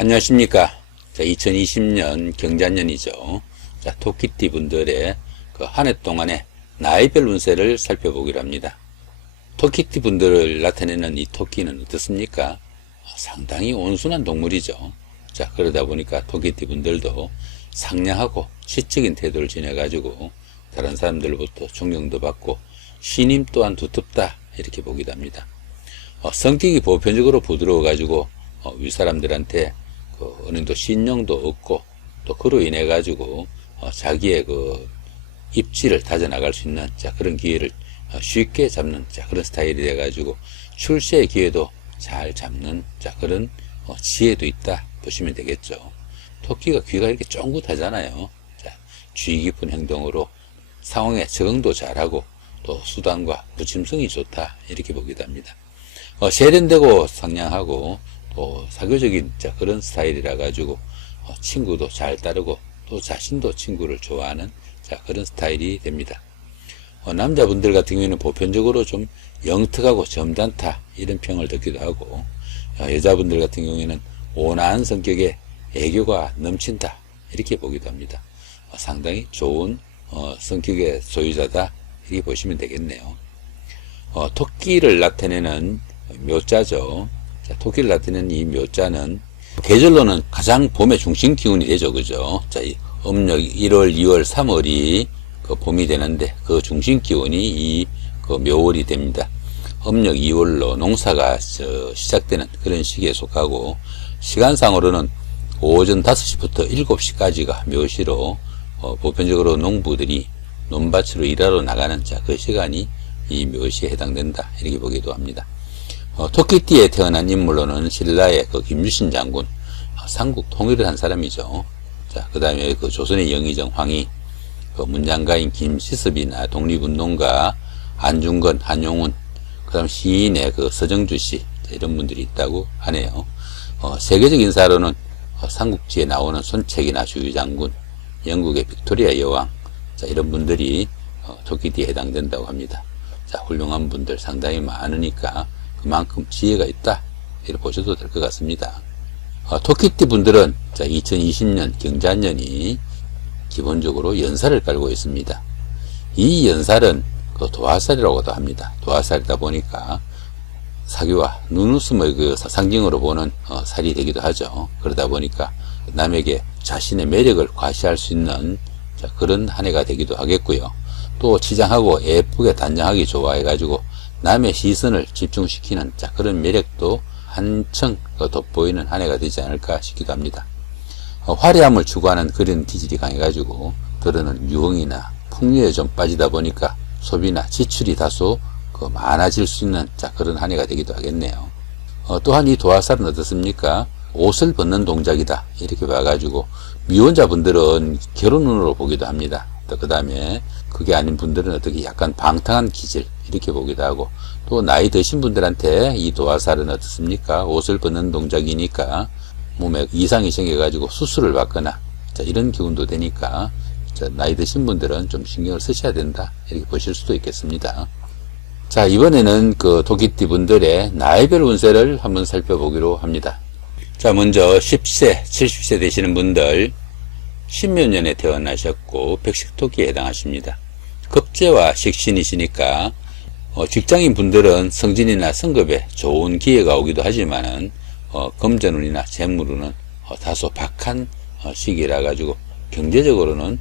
안녕하십니까. 자, 2020년 경자년이죠. 자, 토끼띠 분들의 그 한 해 동안의 나이별 운세를 살펴보기로 합니다. 토끼띠 분들을 나타내는 이 토끼는 어떻습니까? 상당히 온순한 동물이죠. 자, 그러다 보니까 토끼띠 분들도 상냥하고 시적인 태도를 지내가지고 다른 사람들로부터 존경도 받고 신임 또한 두텁다 이렇게 보기도 합니다. 성격이 보편적으로 부드러워가지고 윗사람들한테 어느 정도 신용도 얻고 또 그로 인해 가지고 자기의 그 입지를 다져나갈 수 있는 그런 기회를 쉽게 잡는 그런 스타일이 돼 가지고 출세의 기회도 잘 잡는 그런 지혜도 있다 보시면 되겠죠. 토끼가 귀가 이렇게 쫑긋하잖아요. 주의 깊은 행동으로 상황에 적응도 잘하고 또 수단과 부침성이 좋다 이렇게 보기도 합니다. 세련되고 상냥하고 또 사교적인 그런 스타일이라 가지고 친구도 잘 따르고 또 자신도 친구를 좋아하는 그런 스타일이 됩니다. 남자분들 같은 경우에는 보편적으로 좀 영특하고 점잖다 이런 평을 듣기도 하고, 여자분들 같은 경우에는 온화한 성격에 애교가 넘친다 이렇게 보기도 합니다. 상당히 좋은 성격의 소유자다 이렇게 보시면 되겠네요. 토끼를 나타내는 묘자죠. 토끼를 나타내는 이 묘자는 계절로는 가장 봄의 중심 기운이 되죠. 그죠? 이 음력 1월, 2월, 3월이 그 봄이 되는데 그 중심 기운이 이 그 묘월이 됩니다. 음력 2월로 농사가 시작되는 그런 시기에 속하고, 시간상으로는 오전 5시부터 7시까지가 묘시로 보편적으로 농부들이 논밭으로 일하러 나가는 그 시간이 이 묘시에 해당된다 이렇게 보기도 합니다. 토끼띠에 태어난 인물로는 신라의 그 김유신 장군, 삼국 통일을 한 사람이죠. 그 다음에 그 조선의 영의정 황희, 그 문장가인 김시섭이나 독립운동가 안중근, 한용운, 그 다음 시인의 그 서정주씨, 이런 분들이 있다고 하네요. 세계적 인사로는 삼국지에 나오는 손책이나 주유장군, 영국의 빅토리아 여왕, 이런 분들이 토끼띠에 해당된다고 합니다. 훌륭한 분들 상당히 많으니까 그만큼 지혜가 있다 이렇게 보셔도 될 것 같습니다. 토끼띠 분들은 2020년 경자년이 기본적으로 연살을 깔고 있습니다. 이 연살은 그 도화살이라고도 합니다. 도화살이다 보니까 사교와 눈웃음의 그 상징으로 보는 살이 되기도 하죠. 그러다 보니까 남에게 자신의 매력을 과시할 수 있는 그런 한 해가 되기도 하겠고요. 또 치장하고 예쁘게 단정하기 좋아해가지고 남의 시선을 집중시키는 그런 매력도 한층 돋보이는 한 해가 되지 않을까 싶기도 합니다. 화려함을 추구하는 그런 기질이 강해가지고 들어는 유흥이나 풍류에 좀 빠지다 보니까 소비나 지출이 다소 많아질 수 있는 그런 한 해가 되기도 하겠네요. 또한 이 도화살은 어떻습니까? 옷을 벗는 동작이다 이렇게 봐가지고 미혼자분들은 결혼운으로 보기도 합니다. 그 다음에 그게 아닌 분들은 어떻게 약간 방탕한 기질 이렇게 보기도 하고, 또 나이 드신 분들한테 이 도화살은 어떻습니까? 옷을 벗는 동작이니까 몸에 이상이 생겨가지고 수술을 받거나 이런 기운도 되니까 나이 드신 분들은 좀 신경을 쓰셔야 된다 이렇게 보실 수도 있겠습니다. 이번에는 그 토끼띠 분들의 나이별 운세를 한번 살펴보기로 합니다. 먼저 10세, 70세 되시는 분들, 신묘년에 태어나셨고 백식토끼에 해당하십니다. 급제와 식신이시니까 직장인 분들은 승진이나 승급에 좋은 기회가 오기도 하지만은 금전운이나 재물운은 다소 박한 시기라 가지고 경제적으로는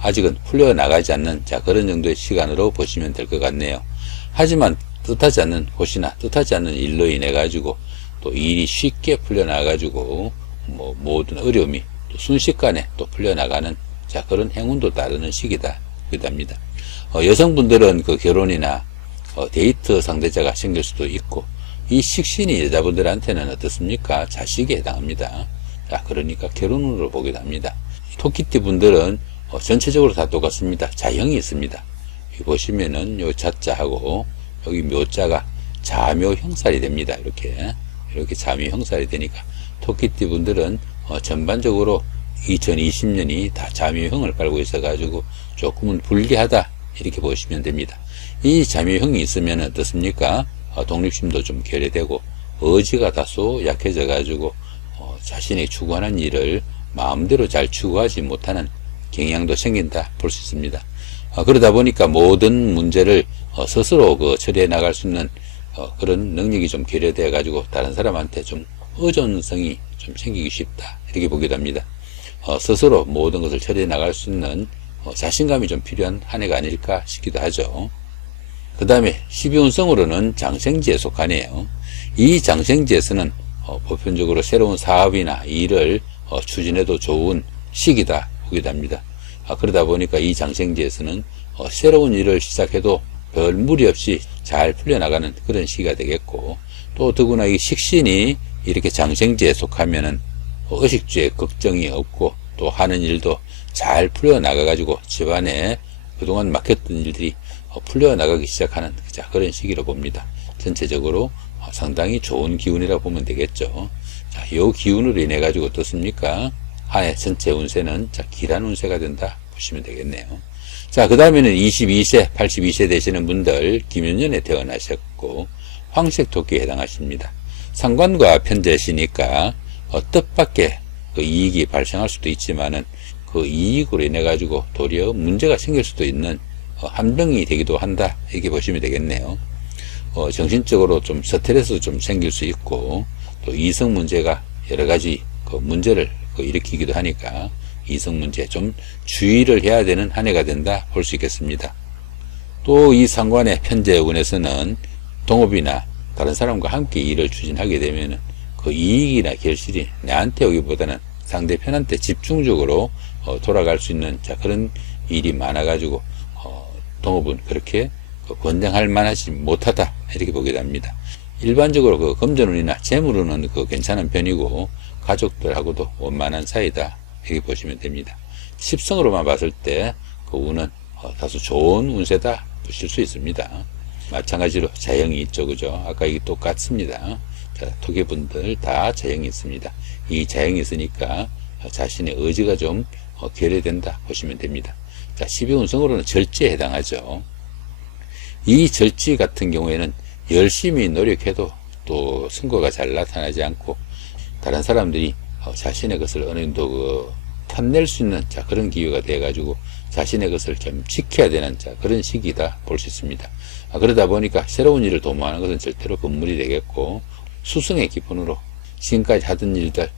아직은 풀려나가지 않는 그런 정도의 시간으로 보시면 될 것 같네요. 하지만 뜻하지 않는 곳이나 뜻하지 않는 일로 인해 가지고 또 일이 쉽게 풀려나가지고 모든 어려움이 또 순식간에 또 풀려나가는 그런 행운도 따르는 시기다 그기도 합니다. 여성분들은 그 결혼이나 데이트 상대자가 생길 수도 있고, 이 식신이 여자분들한테는 어떻습니까? 자식에 해당합니다. 그러니까 결혼으로 보기도 합니다. 토끼띠 분들은 전체적으로 다 똑같습니다. 자형이 있습니다. 여기 보시면은 요 자자하고 여기 묘자가 자묘 형살이 됩니다. 이렇게 자묘 형살이 되니까 토끼띠 분들은 전반적으로 2020년이 다 자묘형을 깔고 있어 가지고 조금은 불리하다 이렇게 보시면 됩니다. 이 자묘형이 있으면 어떻습니까? 독립심도 좀 결여되고 의지가 다소 약해져 가지고 자신이 추구하는 일을 마음대로 잘 추구하지 못하는 경향도 생긴다 볼 수 있습니다. 그러다 보니까 모든 문제를 스스로 처리해 나갈 수 있는 그런 능력이 좀 결여되어 가지고 다른 사람한테 좀 의존성이 좀 생기기 쉽다 이렇게 보기도 합니다. 스스로 모든 것을 처리해 나갈 수 있는 자신감이 좀 필요한 한 해가 아닐까 싶기도 하죠. 그 다음에 12운성으로는 장생지에 속하네요. 이 장생지에서는 보편적으로 새로운 사업이나 일을 추진해도 좋은 시기다 보기도 합니다. 그러다 보니까 이 장생지에서는 새로운 일을 시작해도 별 무리 없이 잘 풀려나가는 그런 시기가 되겠고, 또 더구나 이 식신이 이렇게 장생지에 속하면은 의식주에 걱정이 없고 또 하는 일도 잘 풀려나가 가지고 집안에 그동안 막혔던 일들이 풀려나가기 시작하는 그런 시기로 봅니다. 전체적으로 상당히 좋은 기운이라 보면 되겠죠. 자, 이 기운으로 인해 가지고 어떻습니까? 한 해 전체 운세는 길한 운세가 된다 보시면 되겠네요. 자, 그 다음에는 22세, 82세 되시는 분들 김윤년에 태어나셨고 황색 토끼에 해당하십니다. 상관과 편재시니까 뜻밖의 그 이익이 발생할 수도 있지만은 그 이익으로 인해 가지고 도리어 문제가 생길 수도 있는 함정이 되기도 한다 이렇게 보시면 되겠네요. 정신적으로 좀 스트레스 좀 생길 수 있고 또 이성 문제가 여러 가지 그 문제를 일으키기도 하니까 이성 문제 좀 주의를 해야 되는 한 해가 된다 볼 수 있겠습니다. 또 이 상관의 편재운에서는 동업이나 다른 사람과 함께 일을 추진하게 되면 그 이익이나 결실이 나한테 오기보다는 상대편한테 집중적으로 돌아갈 수 있는 그런 일이 많아 가지고 동업은 그렇게 권장할 만하지 못하다 이렇게 보게 됩니다. 일반적으로 그 금전운이나 재물운은 괜찮은 편이고 가족들하고도 원만한 사이다 이렇게 보시면 됩니다. 십성으로만 봤을 때 그 운은 다소 좋은 운세다 보실 수 있습니다. 마찬가지로 자형이 있죠, 그죠? 아까 이게 똑같습니다. 자, 토기분들 다 자형이 있습니다. 이 자형이 있으니까 자신의 의지가 좀 결여된다 보시면 됩니다. 자, 12운성으로는 절지에 해당하죠. 이 절지 같은 경우에는 열심히 노력해도 또 성과가 잘 나타나지 않고 다른 사람들이 자신의 것을 어느 정도 탐낼 수 있는 그런 기회가 돼 가지고 자신의 것을 좀 지켜야 되는 그런 시기다 볼 수 있습니다. 그러다 보니까 새로운 일을 도모하는 것은 절대로 금물이 되겠고 수성의 기본으로 지금까지 하던 일들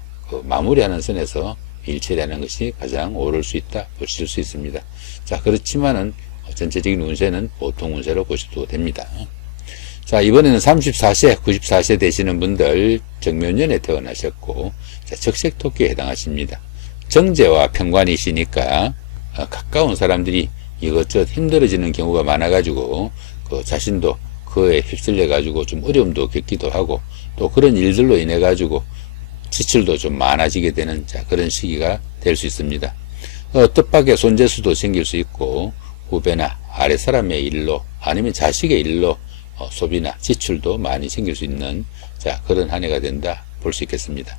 마무리하는 선에서 일 처리하는 것이 가장 옳을 수 있다 보실 수 있습니다. 자, 그렇지만은 전체적인 운세는 보통 운세로 보셔도 됩니다. 자, 이번에는 34세, 94세 되시는 분들 정묘년에 태어나셨고 적색토끼에 해당하십니다. 정제와 편관이시니까 가까운 사람들이 이것저것 힘들어지는 경우가 많아 가지고 자신도 그에 휩쓸려 가지고 좀 어려움도 겪기도 하고 또 그런 일들로 인해 가지고 지출도 좀 많아지게 되는 그런 시기가 될 수 있습니다. 뜻밖의 손재수도 생길 수 있고 후배나 아랫사람의 일로 아니면 자식의 일로 소비나 지출도 많이 생길 수 있는 그런 한 해가 된다 볼 수 있겠습니다.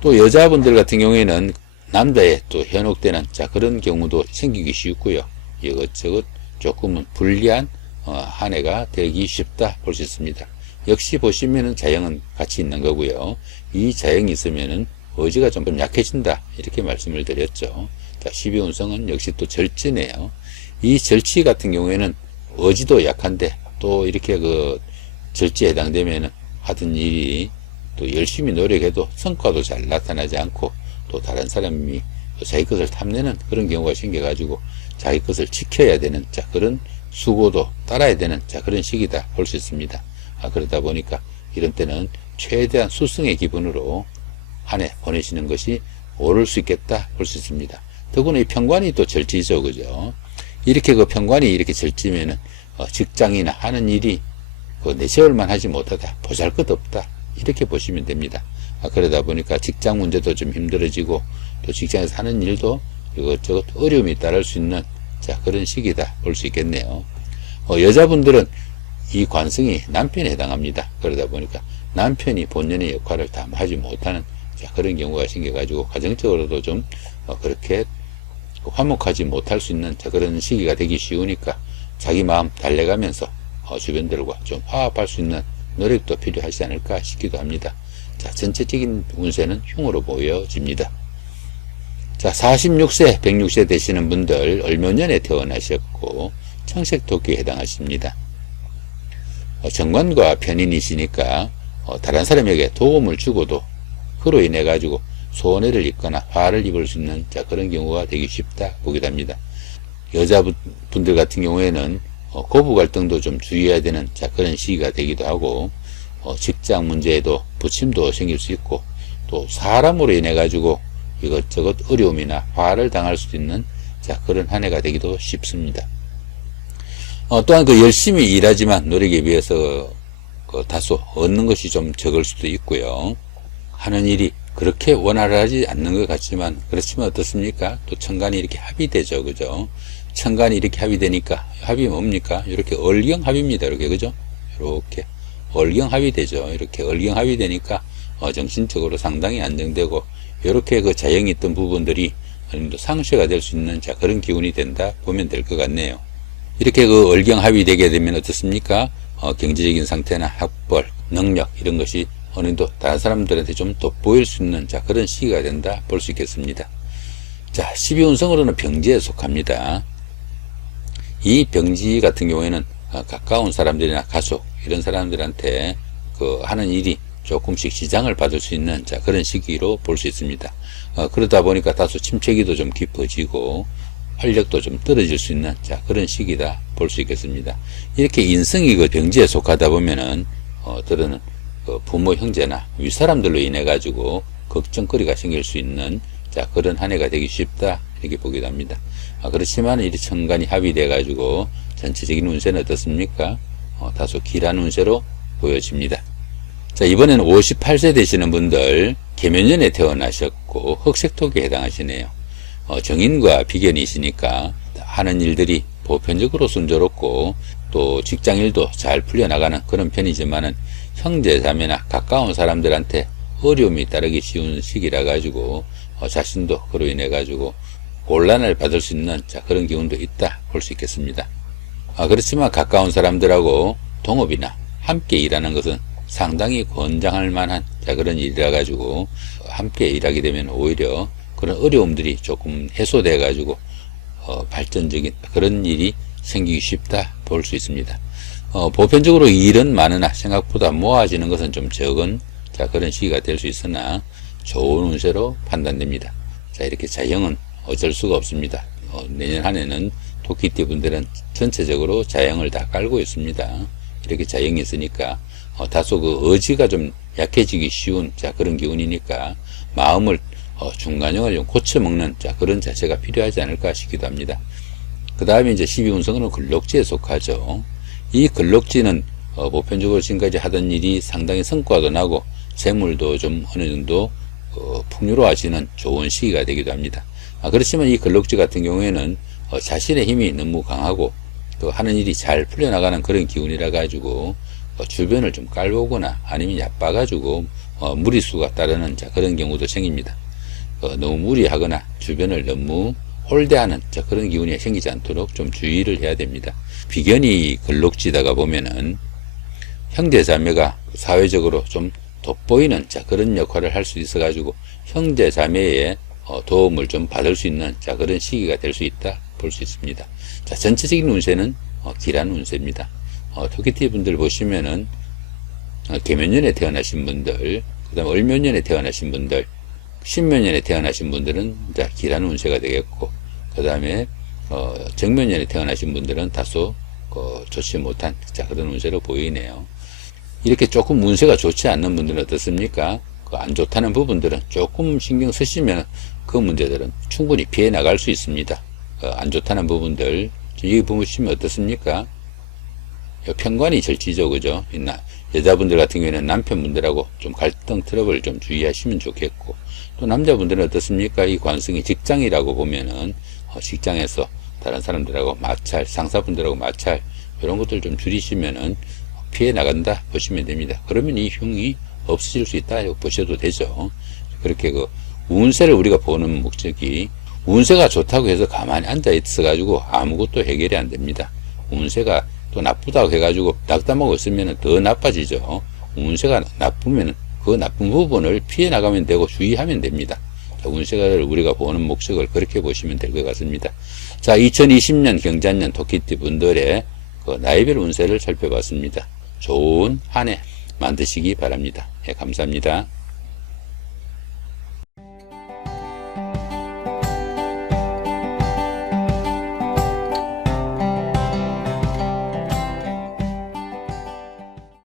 또 여자분들 같은 경우에는 남자에 또 현혹되는 그런 경우도 생기기 쉽고요. 이것저것 조금은 불리한 한 해가 되기 쉽다 볼 수 있습니다. 역시 보시면은 자형은 같이 있는 거고요. 이 자형이 있으면은 의지가 좀 약해진다 이렇게 말씀을 드렸죠. 자, 12운성은 역시 또 절지네요. 이 절지 같은 경우에는 의지도 약한데 또 이렇게 절지에 해당되면은 하던 일이 또 열심히 노력해도 성과도 잘 나타나지 않고 또 다른 사람이 자기 것을 탐내는 그런 경우가 생겨가지고 자기 것을 지켜야 되는 그런 수고도 따라야 되는 그런 시기다 볼 수 있습니다. 그러다 보니까 이런 때는 최대한 수승의 기분으로 한 해 보내시는 것이 옳을 수 있겠다 볼 수 있습니다. 더구나 이 편관이 또 절지죠, 그죠? 이렇게 편관이 이렇게 절지면은 직장이나 하는 일이 내세울만 하지 못하다, 보잘것없다 이렇게 보시면 됩니다. 그러다 보니까 직장 문제도 좀 힘들어지고 또 직장에서 하는 일도 이것저것 어려움이 따를 수 있는 그런 시기다 볼 수 있겠네요. 여자분들은 이 관성이 남편에 해당합니다. 그러다 보니까 남편이 본연의 역할을 다 하지 못하는 그런 경우가 생겨가지고 가정적으로도 좀 그렇게 화목하지 못할 수 있는 그런 시기가 되기 쉬우니까 자기 마음 달래가면서 주변들과 좀 화합할 수 있는 노력도 필요하지 않을까 싶기도 합니다. 자, 전체적인 운세는 흉으로 보여집니다. 자, 46세, 106세 되시는 분들 을묘년에 태어나셨고 청색토끼에 해당하십니다. 정관과 편인이시니까 다른 사람에게 도움을 주고도 그로 인해 가지고 손해를 입거나 화를 입을 수 있는 자, 그런 경우가 되기 쉽다 보기도 합니다. 여자분들 같은 경우에는 고부 갈등도 좀 주의해야 되는 자, 그런 시기가 되기도 하고 직장 문제에도 부침도 생길 수 있고 또 사람으로 인해 가지고 이것저것 어려움이나 화를 당할 수 있는 자, 그런 한 해가 되기도 쉽습니다. 또한 열심히 일하지만 노력에 비해서 다소 얻는 것이 좀 적을 수도 있고요. 하는 일이 그렇게 원활하지 않는 것 같지만 그렇지만 어떻습니까? 또 천간이 이렇게 합의되죠, 그죠? 천간이 이렇게 합의되니까 합이 뭡니까? 이렇게 얼경합입니다, 이렇게 그죠? 이렇게 얼경합의되죠. 이렇게 얼경합의되니까 정신적으로 상당히 안정되고 이렇게 자영이 있던 부분들이 어느 정도 상쇄가 될 수 있는 자, 그런 기운이 된다 보면 될 것 같네요. 이렇게 얼경합이 되게 되면 어떻습니까? 경제적인 상태나 학벌, 능력 이런 것이 어느 정도 다른 사람들한테 좀 돋보일 수 있는 자, 그런 시기가 된다 볼 수 있겠습니다. 자, 12운성으로는 병지에 속합니다. 이 병지 같은 경우에는 가까운 사람들이나 가족 이런 사람들한테 하는 일이 조금씩 지장을 받을 수 있는 자, 그런 시기로 볼 수 있습니다. 그러다 보니까 다소 침체기도 좀 깊어지고 활력도 좀 떨어질 수 있는 자, 그런 시기다 볼 수 있겠습니다. 이렇게 인성이 병지에 속하다 보면은 들어는 부모 형제나 윗사람들로 인해 가지고 걱정거리가 생길 수 있는 자, 그런 한 해가 되기 쉽다 이렇게 보기도 합니다. 그렇지만 이 천간이 합의돼 가지고 전체적인 운세는 어떻습니까? 다소 길한 운세로 보여집니다. 자, 이번에는 58세 되시는 분들 계면년에 태어나셨고 흑색토기에 해당하시네요. 정인과 비견이시니까 하는 일들이 보편적으로 순조롭고 또 직장일도 잘 풀려나가는 그런 편이지만은 형제 자매나 가까운 사람들한테 어려움이 따르기 쉬운 시기라 가지고 자신도 그로 인해 가지고 곤란을 받을 수 있는 자, 그런 기운도 있다 볼 수 있겠습니다. 그렇지만 가까운 사람들하고 동업이나 함께 일하는 것은 상당히 권장할 만한 자, 그런 일이라 가지고 함께 일하게 되면 오히려 그런 어려움들이 조금 해소돼 가지고 발전적인 그런 일이 생기기 쉽다 볼 수 있습니다. 보편적으로 일은 많으나 생각보다 모아지는 것은 좀 적은 자, 그런 시기가 될 수 있으나 좋은 운세로 판단됩니다. 자, 이렇게 자형은 어쩔 수가 없습니다. 내년 한 해는 토끼띠 분들은 전체적으로 자형을 다 깔고 있습니다. 이렇게 자형이 있으니까 다소 의지가 좀 약해지기 쉬운 자, 그런 기운이니까 마음을 중간형을 좀 고쳐먹는 자, 그런 자세가 필요하지 않을까 싶기도 합니다. 그 다음에 이제 12운성은 근록지에 속하죠. 이 근록지는 보편적으로 지금까지 하던 일이 상당히 성과도 나고 재물도 좀 어느 정도 풍요로워지는 좋은 시기가 되기도 합니다. 그렇지만 이 근록지 같은 경우에는 자신의 힘이 너무 강하고 또 하는 일이 잘 풀려나가는 그런 기운이라 가지고 주변을 좀 깔보거나 아니면 얕봐가지고 무리수가 따르는 자, 그런 경우도 생깁니다. 너무 무리하거나 주변을 너무 홀대하는 자, 그런 기운이 생기지 않도록 좀 주의를 해야 됩니다. 비견이 근록지다가 보면은 형제자매가 사회적으로 좀 돋보이는 자, 그런 역할을 할 수 있어 가지고 형제자매의 도움을 좀 받을 수 있는 자, 그런 시기가 될 수 있다 볼 수 있습니다. 자, 전체적인 운세는 길한 운세입니다. 토끼띠 분들 보시면은 계면년에 태어나신 분들, 그 다음에 을묘년에 태어나신 분들, 신묘년에 태어나신 분들은 자, 길한 운세가 되겠고, 그 다음에 정묘년에 태어나신 분들은 다소 좋지 못한 자, 그런 운세로 보이네요. 이렇게 조금 운세가 좋지 않는 분들은 어떻습니까? 안 좋다는 부분들은 조금 신경 쓰시면 그 문제들은 충분히 피해 나갈 수 있습니다. 안 좋다는 부분들 여기 보시면 어떻습니까? 편관이 절지죠, 그죠? 여자분들 같은 경우에는 남편분들하고 좀 갈등 트러블 좀 주의하시면 좋겠고, 또 남자분들은 어떻습니까? 이 관성이 직장이라고 보면은 직장에서 다른 사람들하고 마찰, 상사분들하고 마찰 이런 것들 좀 줄이시면은 피해 나간다 보시면 됩니다. 그러면 이 흉이 없어질 수 있다 보셔도 되죠. 그렇게 운세를 우리가 보는 목적이 운세가 좋다고 해서 가만히 앉아 있어 가지고 아무것도 해결이 안 됩니다. 운세가 또 나쁘다고 해가지고 낙담하고 있으면 더 나빠지죠. 운세가 나쁘면 그 나쁜 부분을 피해 나가면 되고 주의하면 됩니다. 자, 운세를 우리가 보는 목적을 그렇게 보시면 될 것 같습니다. 자, 2020년 경자년 토끼띠 분들의 그 나이별 운세를 살펴봤습니다. 좋은 한 해 만드시기 바랍니다. 예, 감사합니다.